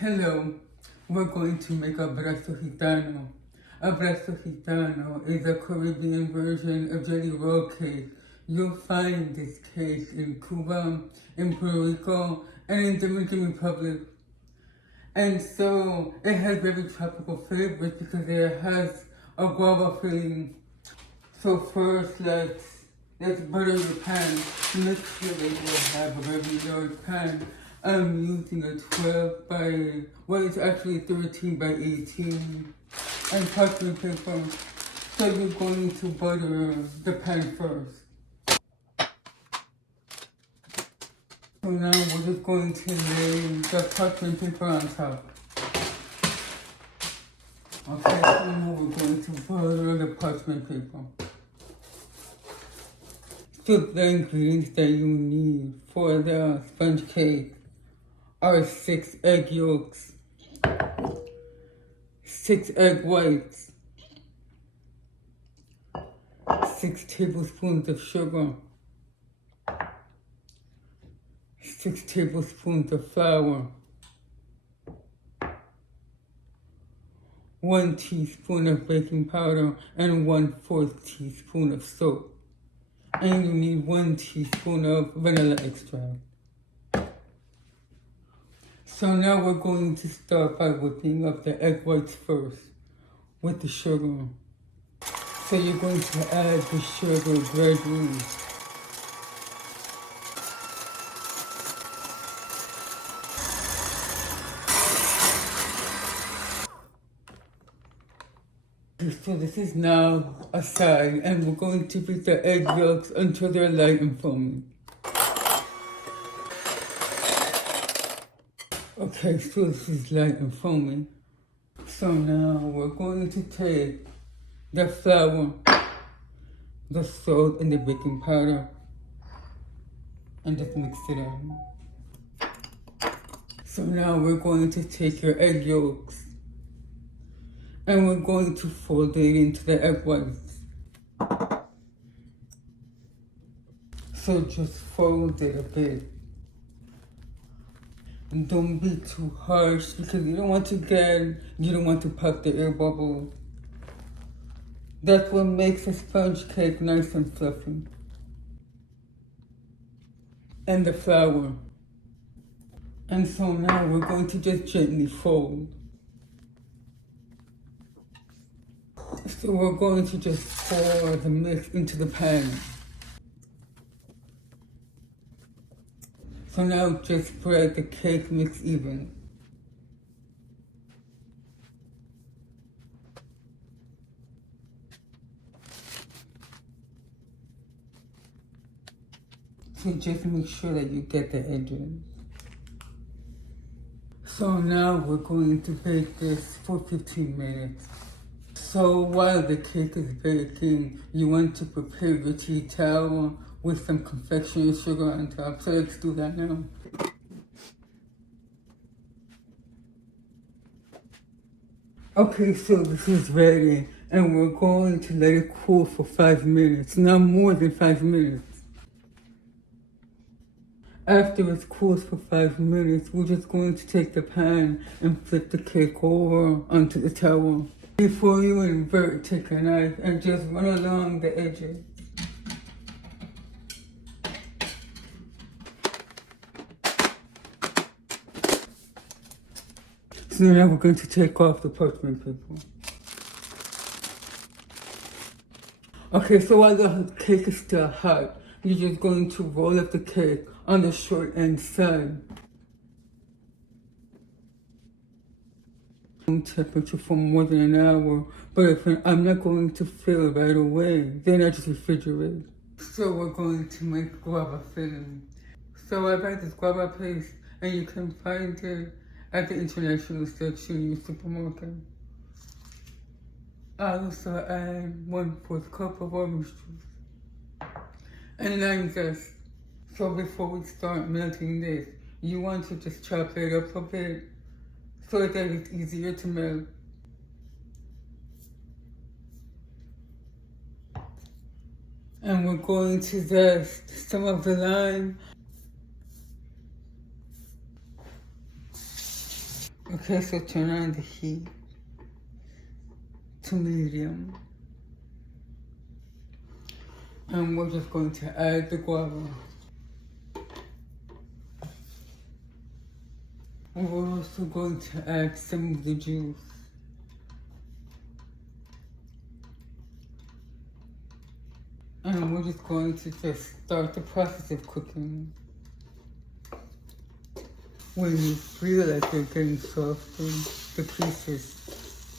Hello, we're going to make a Brazo Gitano. A Brazo Gitano is a Caribbean version of jelly roll cake. You'll find this cake in Cuba, in Puerto Rico, and in Dominican Republic. And so it has very tropical flavors because it has a guava filling. So first, let's butter your pan. Make sure that you have a very large pan. I'm using a 12 by, well, it's actually 13 by 18 and parchment paper. So you're going to butter the pan first. So now we're just going to lay the parchment paper on top. Okay, so now we're going to butter the parchment paper. So the ingredients that you need for the sponge cake are 6 egg yolks, 6 egg whites, 6 tablespoons of sugar, 6 tablespoons of flour, 1 teaspoon of baking powder, and 1/4 teaspoon of salt. And you need 1 teaspoon of vanilla extract. So now we're going to start by whipping up the egg whites first with the sugar. So you're going to add the sugar gradually. So this is now aside, and we're going to beat the egg yolks until they're light and foamy. Okay, so this is light and foamy. So now we're going to take the flour, the salt, and the baking powder and just mix it in. So now we're going to take your egg yolks and we're going to fold it into the egg whites. So just fold it a bit. And don't be too harsh because you don't want to pop the air bubble. That's what makes a sponge cake nice and fluffy. And the flour. And so now we're going to just gently fold. So we're going to just pour the mix into the pan. So now just spread the cake mix even. So just make sure that you get the edges. So now we're going to bake this for 15 minutes. So while the cake is baking, you want to prepare your tea towel with some confectioner's sugar on top. So let's do that now. Okay, so this is ready, and we're going to let it cool for 5 minutes, not more than 5 minutes. After it's cooled for 5 minutes, we're just going to take the pan and flip the cake over onto the towel. Before you invert, take a knife and just run along the edges. So now we're going to take off the parchment paper. Okay, so while the cake is still hot, you're just going to roll up the cake on the short end side. Temperature for more than an hour, but if I'm not going to fill it right away, then I just refrigerate. So we're going to make guava filling. So I buy this guava paste, and you can find it at the international section in your supermarket. I also add 1/4 cup of orange juice and lime zest. So before we start melting this, you want to just chop it up a bit so that it's easier to melt. And we're going to zest some of the lime Okay, so turn on the heat to medium. And we're just going to add the guava. And we're also going to add some of the juice. And we're just going to just start the process of cooking. When you feel like they're getting softer, the pieces,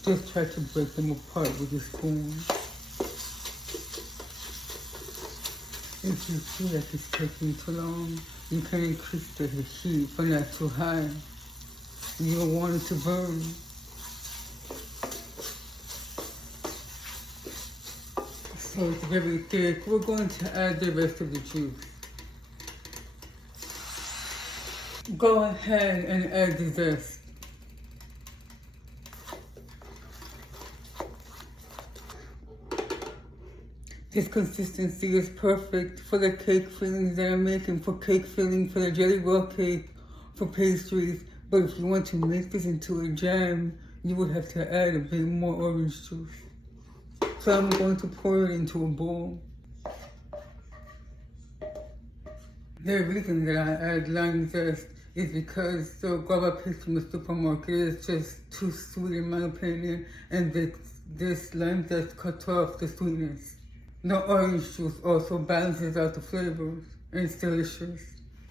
just try to break them apart with a spoon. If you feel like it's taking too long, you can increase the heat, but not too high. You don't want it to burn. So it's very thick. We're going to add the rest of the juice. Go ahead and add the zest. This consistency is perfect for the cake fillings that I'm making, for cake filling, for the jelly roll cake, for pastries. But if you want to make this into a jam, you would have to add a bit more orange juice. So I'm going to pour it into a bowl. The reason that I add lime zest is because the guava paste from the supermarket is just too sweet in my opinion, and this lime zest cuts off the sweetness. The orange juice also balances out the flavors, and it's delicious.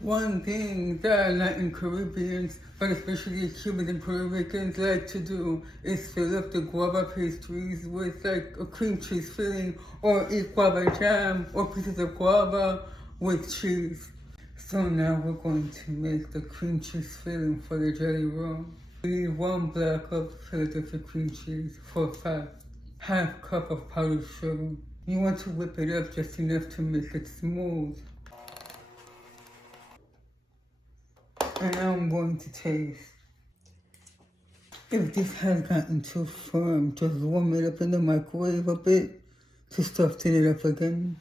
One thing that Latin Caribbeans, but especially Cubans and Puerto Ricans like to do is fill up the guava pastries with like a cream cheese filling, or eat guava jam or pieces of guava with cheese. So now we're going to make the cream cheese filling for the jelly roll. We need 1 black cup of Philadelphia cream cheese for half cup of powdered sugar. You want to whip it up just enough to make it smooth. And now I'm going to taste. If this has gotten too firm, just warm it up in the microwave a bit to soften it up again.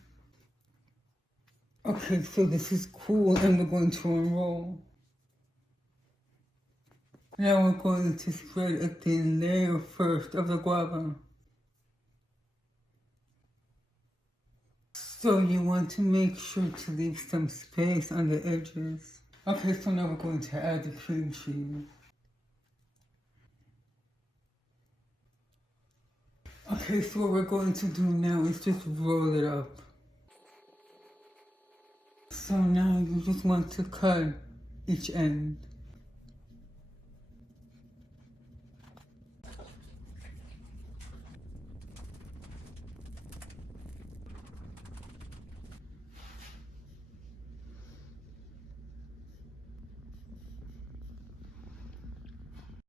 Okay, so this is cool, and we're going to unroll. Now we're going to spread a thin layer first of the guava. So you want to make sure to leave some space on the edges. Okay, so now we're going to add the cream cheese. Okay, so what we're going to do now is just roll it up. So now you just want to cut each end.